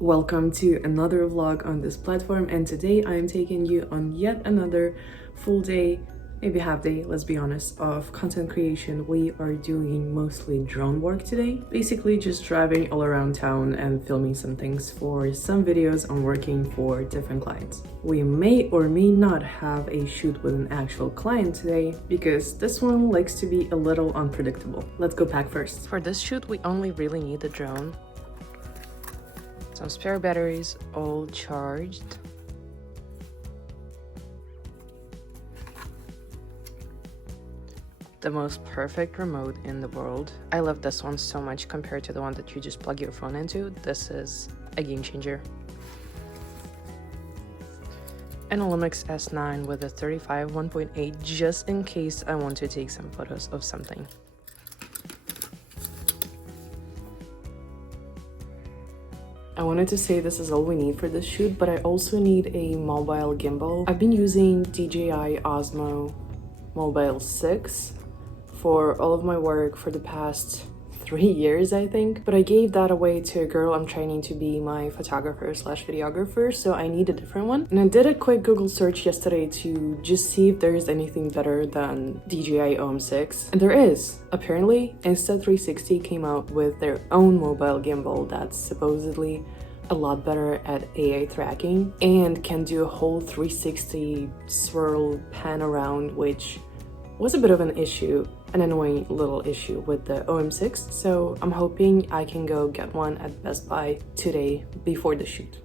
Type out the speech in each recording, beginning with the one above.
Welcome to another vlog on this platform, and today I am taking you on yet another full day, maybe half day, let's be honest, of content creation. We are doing mostly drone work today, basically just driving all around town and filming some things for some videos on working for different clients. We may or may not have a shoot with an actual client today because this one likes to be a little unpredictable. Let's go pack first. For this shoot, we only really need the drone, some spare batteries, all charged. The most perfect remote in the world. I love this one so much compared to the one that you just plug your phone into. This is a game changer. An Lumix S9 with a 35 1.8 just in case I want to take some photos of something. I wanted to say this is all we need for this shoot, but I also need a mobile gimbal. I've been using DJI Osmo Mobile 6 for all of my work for the past 3 years, I think. But I gave that away to a girl I'm training to be my photographer slash videographer, so I need a different one. And I did a quick Google search yesterday to just see if there's anything better than DJI OM6. And there is. Apparently, Insta360 came out with their own mobile gimbal that's supposedly a lot better at AI tracking and can do a whole 360 swirl pan around, which was a bit of an issue, an annoying little issue with the OM6. So I'm hoping I can go get one at Best Buy today before the shoot.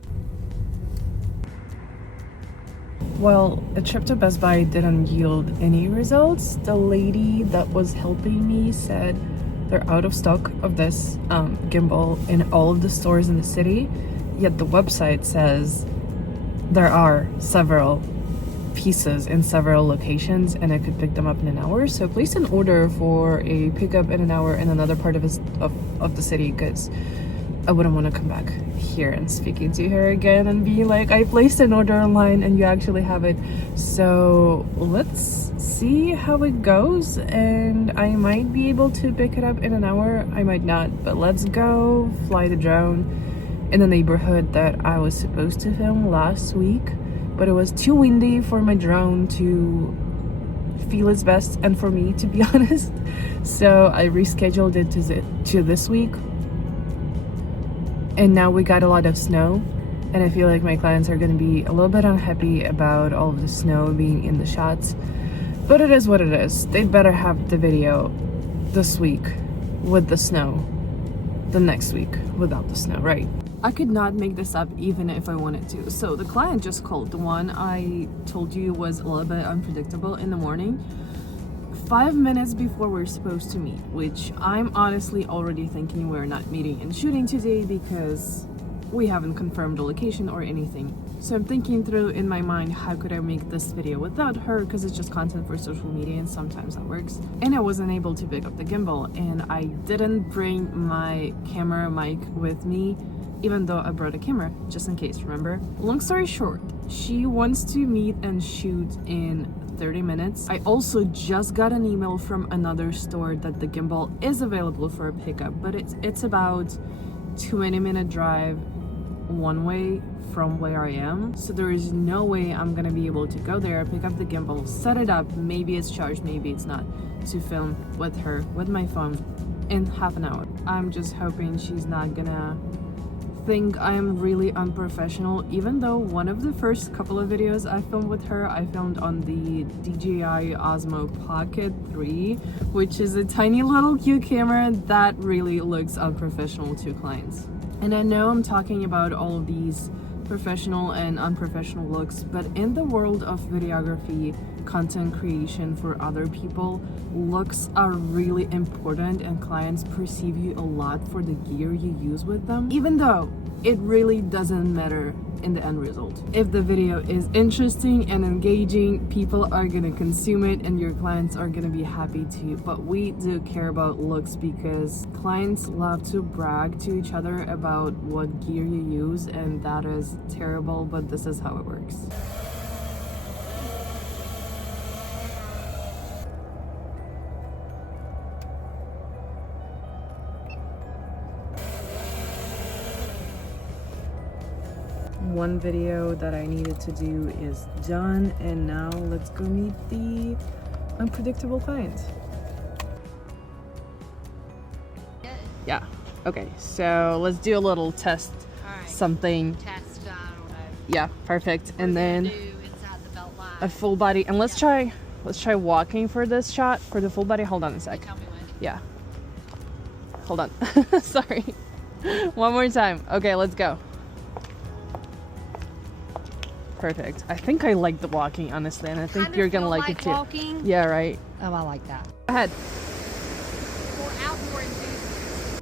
Well, a trip to Best Buy didn't yield any results. The lady that was helping me said they're out of stock of this gimbal in all of the stores in the city, yet the website says there are several pieces in several locations and I could pick them up in an hour. So place an order for a pickup in an hour in another part of the city, because I wouldn't want to come back here and speaking to her again and be like, I placed an order online and you actually have it. So let's see how it goes, and I might be able to pick it up in an hour, I might not, but let's go fly the drone in the neighborhood that I was supposed to film last week, but it was too windy for my drone to feel its best and for me, to be honest. So I rescheduled it to this week. And now we got a lot of snow, and I feel like my clients are going to be a little bit unhappy about all of the snow being in the shots. But it is what it is. They'd better have the video this week with the snow than next week without the snow, right? I could not make this up even if I wanted to. So the client just called, the one I told you was a little bit unpredictable, in the morning, 5 minutes before we're supposed to meet, which I'm honestly already thinking we're not meeting and shooting today because we haven't confirmed the location or anything. So I'm thinking through in my mind, how could I make this video without her, because it's just content for social media and sometimes that works. And I wasn't able to pick up the gimbal, and I didn't bring my camera mic with me, even though I brought a camera just in case, remember? Long story short, she wants to meet and shoot in 30 minutes. I also just got an email from another store that the gimbal is available for a pickup, but it's about 20-minute drive one way from where I am. So there is no way I'm gonna be able to go there, pick up the gimbal, set it up, maybe it's charged, maybe it's not, to film with her, with my phone, in half an hour. I'm just hoping she's not gonna think I'm really unprofessional, even though one of the first couple of videos I filmed with her, I filmed on the DJI Osmo Pocket 3, which is a tiny little cute camera that really looks unprofessional to clients. And I know I'm talking about all of these professional and unprofessional looks, but in the world of videography, content creation for other people, looks are really important, and clients perceive you a lot for the gear you use with them, even though it really doesn't matter in the end result. If the video is interesting and engaging, people are gonna consume it and your clients are gonna be happy too. But we do care about looks because clients love to brag to each other about what gear you use, and that is terrible, but this is how it works. one video that I needed to do is done, and now let's go meet the unpredictable client. Yeah, okay, so let's do a little test. Right. Something. Test, I don't know. Yeah, perfect. And then inside the belt line. a full body. And let's try walking for this shot for the full body. Hold on a sec. Tell me when. Yeah. Hold on. Sorry. One more time. Okay, let's go. Perfect. I think I like the walking, honestly, and I think you're gonna like it too. Walking? Yeah, right. Oh, I like that. Go ahead. For outdoor enthusiasts.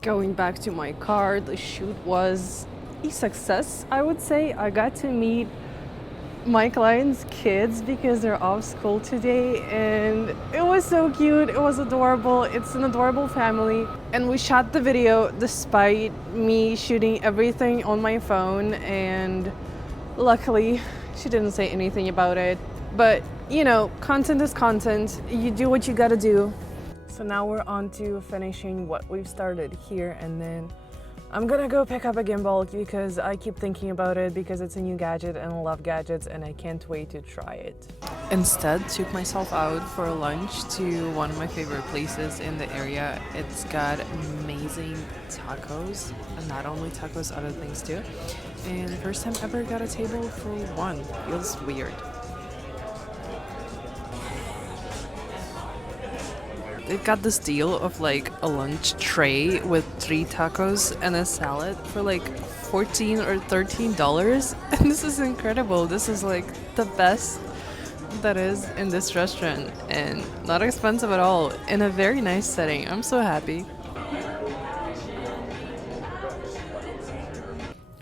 Going back to my car, the shoot was a success, I would say. I got to meet my clients' kids because they're off school today, and it was so cute. It was adorable. It's an adorable family, and we shot the video despite me shooting everything on my phone, and luckily she didn't say anything about it. But you know, content is content. You do what you gotta do. So now we're on to finishing what we've started here, and then I'm gonna go pick up a gimbal because I keep thinking about it because it's a new gadget and I love gadgets and I can't wait to try it. Instead, took myself out for lunch to one of my favorite places in the area. It's got amazing tacos, and not only tacos, other things too. And first time ever got a table for one. Feels weird. They've got this deal of like a lunch tray with 3 tacos and a salad for like $14 or $13. And this is incredible. This is like the best that is in this restaurant, and not expensive at all, in a very nice setting. I'm so happy.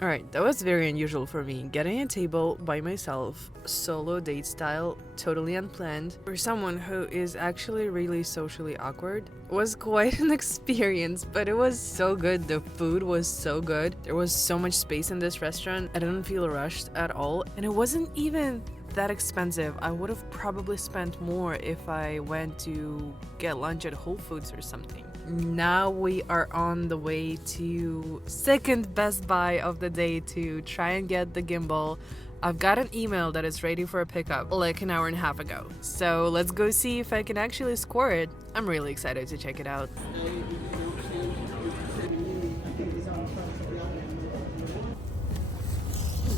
Alright, that was very unusual for me. Getting a table by myself, solo date style, totally unplanned, for someone who is actually really socially awkward, was quite an experience, but it was so good. The food was so good. There was so much space in this restaurant. I didn't feel rushed at all, and it wasn't even that expensive. I would have probably spent more if I went to get lunch at Whole Foods or something. Now we are on the way to second best buy of the day to try and get the gimbal. I've got an email that is ready for a pickup like an hour and a half ago. So let's go see if I can actually score it. I'm really excited to check it out.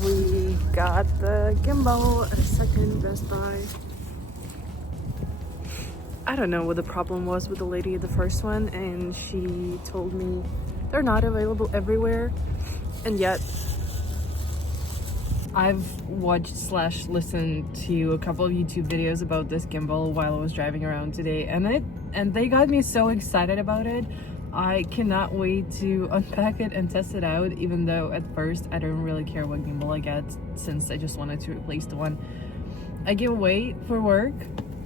We got the gimbal at second best buy. I don't know what the problem was with the lady at the first one, and she told me they're not available everywhere, and yet I've watched / listened to a couple of YouTube videos about this gimbal while I was driving around today, and they got me so excited about it. I cannot wait to unpack it and test it out, even though at first I don't really care what gimbal I get, since I just wanted to replace the one I give away for work.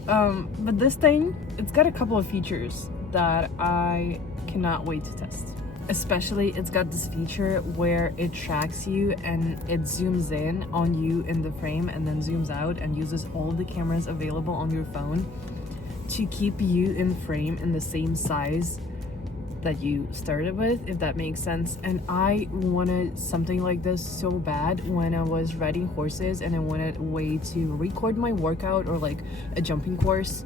But this thing, it's got a couple of features that I cannot wait to test. Especially, it's got this feature where it tracks you and it zooms in on you in the frame and then zooms out and uses all the cameras available on your phone to keep you in frame in the same size that you started with, if that makes sense. And I wanted something like this so bad when I was riding horses and I wanted a way to record my workout or like a jumping course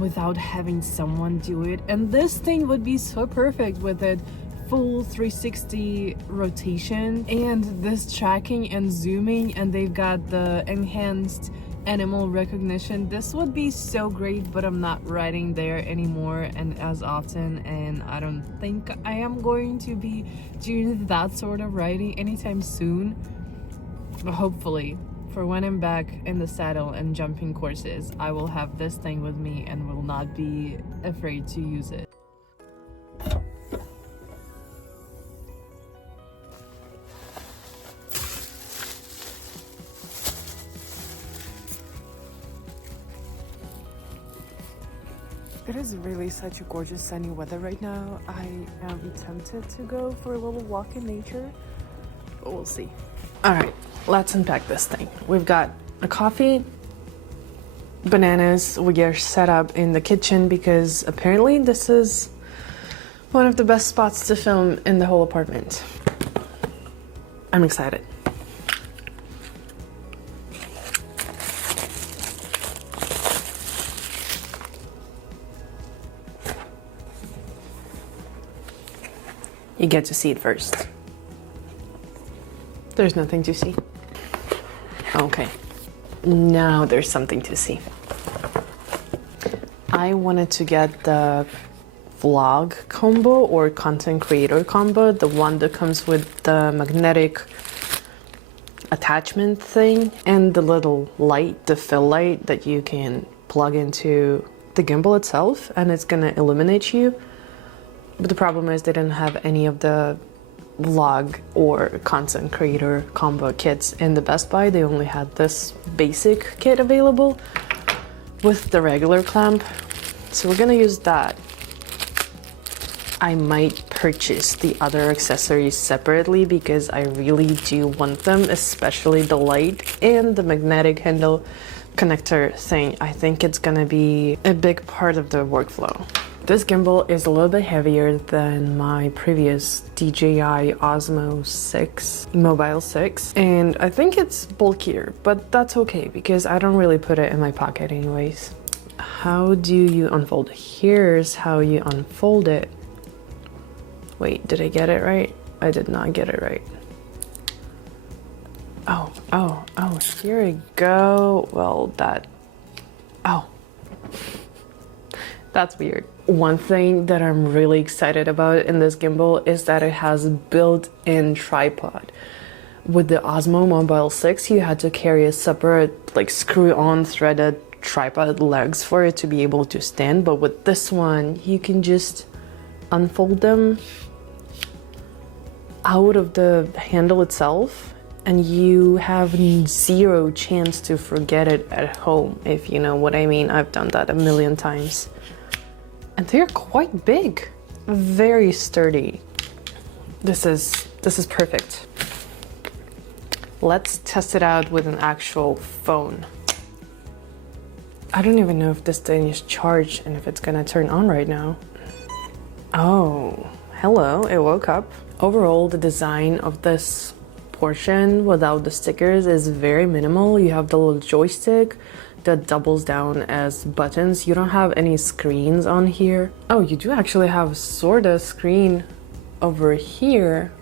without having someone do it. And this thing would be so perfect with it. Full 360 rotation and this tracking and zooming, and they've got the enhanced animal recognition. This would be so great, but I'm not riding there anymore and as often, and I don't think I am going to be doing that sort of riding anytime soon. But hopefully, for when I'm back in the saddle and jumping courses, I will have this thing with me and will not be afraid to use it. It is really such a gorgeous sunny weather right now. I am tempted to go for a little walk in nature, but we'll see. All right, let's unpack this thing. We've got a coffee, Bananas. We are set up in the kitchen because apparently this is one of the best spots to film in the whole apartment. I'm excited. You get to see it first. There's nothing to see. Okay, now there's something to see. I wanted to get the vlog combo or content creator combo, the one that comes with the magnetic attachment thing and the little light, the fill light that you can plug into the gimbal itself and it's gonna illuminate you. But the problem is they didn't have any of the vlog or content creator combo kits in the Best Buy. They only had this basic kit available with the regular clamp. So we're gonna use that. I might purchase the other accessories separately because I really do want them, especially the light and the magnetic handle connector thing. I think it's gonna be a big part of the workflow. This gimbal is a little bit heavier than my previous DJI Osmo 6 Mobile 6 and I think it's bulkier, but that's okay because I don't really put it in my pocket anyways. How do you unfold? Here's how you unfold it. Wait, did I get it right? I did not get it right. Oh, here we go. Well, that's weird. One thing that I'm really excited about in this gimbal is that it has built-in tripod. With the Osmo Mobile 6, you had to carry a separate, like, screw-on threaded tripod legs for it to be able to stand, but with this one, you can just unfold them out of the handle itself and you have zero chance to forget it at home, if you know what I mean. I've done that a million times. And they're quite big, very sturdy. This is perfect. Let's test it out with an actual phone. I don't even know if this thing is charged and if it's gonna turn on right now. Oh, hello, it woke up. Overall, the design of this portion without the stickers is very minimal. You have the little joystick that doubles down as buttons. You don't have any screens on here. Oh, you do actually have sort of screen over here.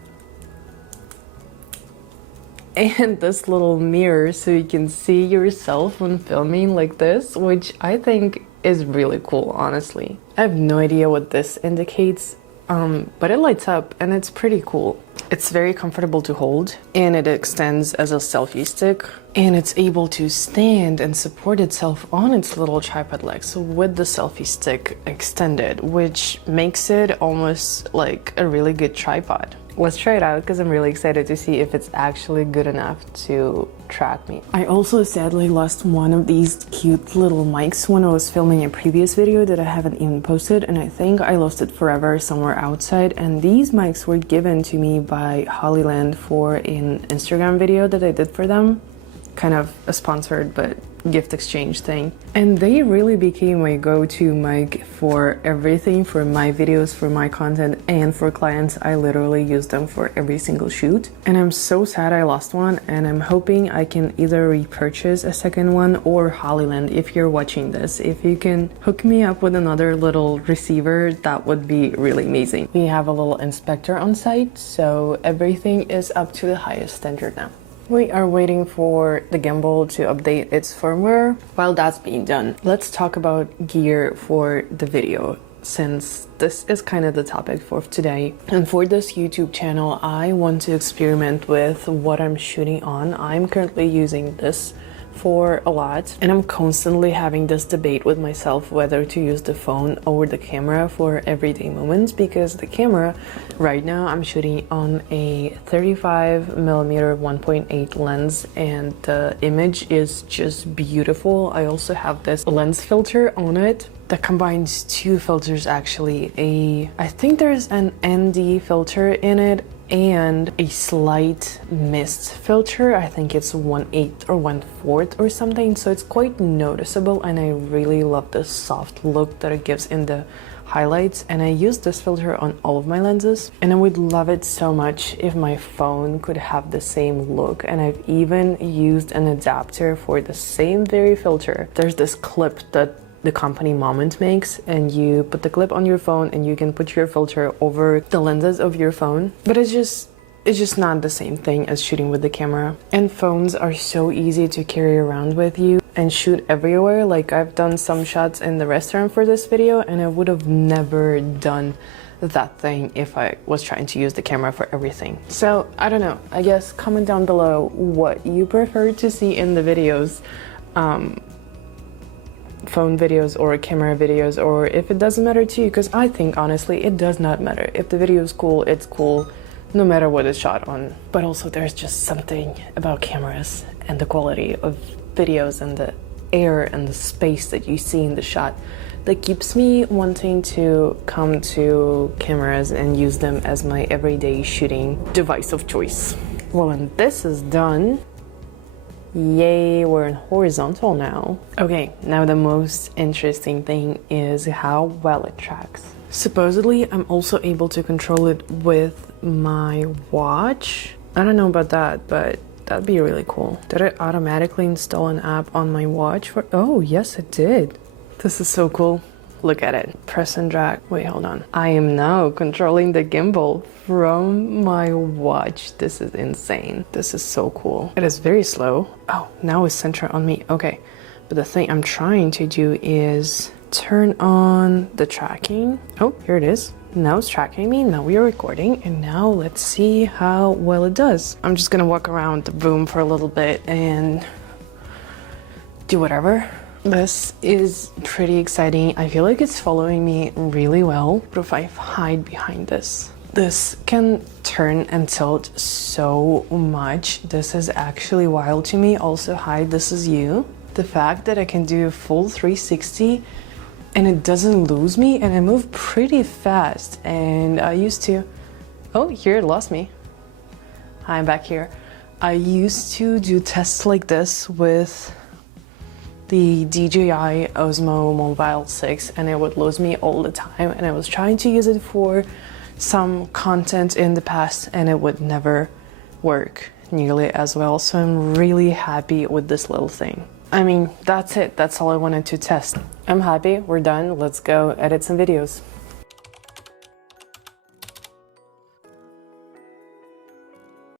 And this little mirror so you can see yourself when filming like this, which I think is really cool, honestly. I have no idea what this indicates, but it lights up and it's pretty cool. It's very comfortable to hold and it extends as a selfie stick and it's able to stand and support itself on its little tripod legs with the selfie stick extended, which makes it almost like a really good tripod. Let's try it out because I'm really excited to see if it's actually good enough to track me. I also sadly lost one of these cute little mics when I was filming a previous video that I haven't even posted, and I think I lost it forever somewhere outside. And these mics were given to me by Hollyland for an Instagram video that I did for them. Kind of a sponsored but gift exchange thing, and they really became my go-to mic for everything, for my videos, for my content, and for clients. I literally use them for every single shoot, and I'm so sad I lost one, and I'm hoping I can either repurchase a second one, or Hollyland, if you're watching this, if you can hook me up with another little receiver, that would be really amazing. We have a little inspector on site, so everything is up to the highest standard now. We are waiting for the gimbal to update its firmware. While that's being done, let's talk about gear for the video, since this is kind of the topic for today. And for this YouTube channel, I want to experiment with what I'm shooting on. I'm currently using this for a lot, and I'm constantly having this debate with myself whether to use the phone or the camera for everyday moments, because the camera right now I'm shooting on a 35mm 1.8 lens and the image is just beautiful. I also have this lens filter on it that combines two filters actually. I think there's an ND filter in it and a slight mist filter. I think it's 1/8 or 1/4 or something, so it's quite noticeable, and I really love the soft look that it gives in the highlights. And I use this filter on all of my lenses, and I would love it so much if my phone could have the same look. And I've even used an adapter for the same very filter. There's this clip that the company Moment makes, and you put the clip on your phone and you can put your filter over the lenses of your phone, but it's just not the same thing as shooting with the camera. And phones are so easy to carry around with you and shoot everywhere. Like, I've done some shots in the restaurant for this video, and I would have never done that thing if I was trying to use the camera for everything. So I don't know, I guess comment down below what you prefer to see in the videos, phone videos or camera videos, or if it doesn't matter to you, because I think honestly it does not matter. If the video is cool, it's cool no matter what it's shot on. But also there's just something about cameras and the quality of videos and the air and the space that you see in the shot that keeps me wanting to come to cameras and use them as my everyday shooting device of choice. Well, when this is done, yay, we're in horizontal now. Okay, now the most interesting thing is how well it tracks. Supposedly, I'm also able to control it with my watch. I don't know about that, but that'd be really cool. Did it automatically install an app on my watch for— oh, yes, it did. This is so cool. Look at it. Press and drag. Wait, hold on. I am now controlling the gimbal from my watch. This is insane. This is so cool. It is very slow. Oh, now it's centered on me. Okay. But the thing I'm trying to do is turn on the tracking. Oh, here it is. Now it's tracking me. Now we are recording. And now let's see how well it does. I'm just gonna walk around the room for a little bit and do whatever. This is pretty exciting. I feel like it's following me really well. But if I hide behind this can turn and tilt so much. This is actually wild to me. Also, hi, this is you. The fact that I can do a full 360 and it doesn't lose me, and I move pretty fast. And I used to— oh, here it lost me. Hi, I'm back here. I used to do tests like this with the DJI Osmo Mobile 6, and it would lose me all the time, and I was trying to use it for some content in the past, and it would never work nearly as well. So I'm really happy with this little thing. I mean, that's it. That's all I wanted to test. I'm happy. We're done. Let's go edit some videos.